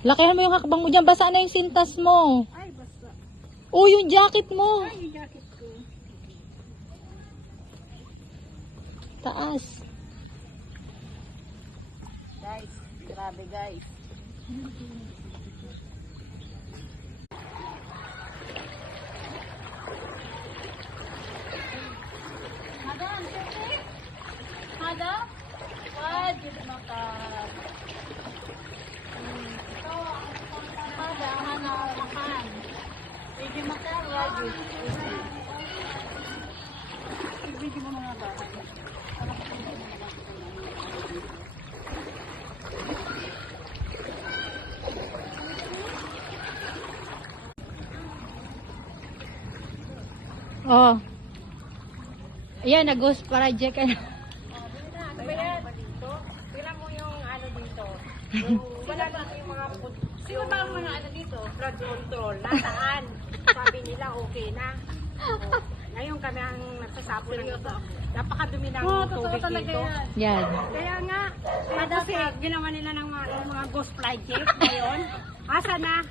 Lakihan mo yung hakbang mo dyan. Basa na yung sintas mo. Ay, basta. Oh, yung jacket mo. Ay, yung jacket ko. Taas. Guys, grabe guys. Madam, siyempre. Madam? Wad, yun makan. Ito, madam, makan. Pwede makan, wad, yun. Pwede mo mga bata. Oh. Ayan, nag-ghost project. Ano ba yan? Tignan mo yung ano dito. Yung, wala na yung mga food. Sino ba ang mga ano dito? Flood control. Nasaan? Sabi nila okay na. Oh, ngayon kami ang nagsasapo ng ito. Napakadumi ng tubig dito. Yan. Kaya nga, kasi ginawa nila ng mga ghost project ngayon. Asa na?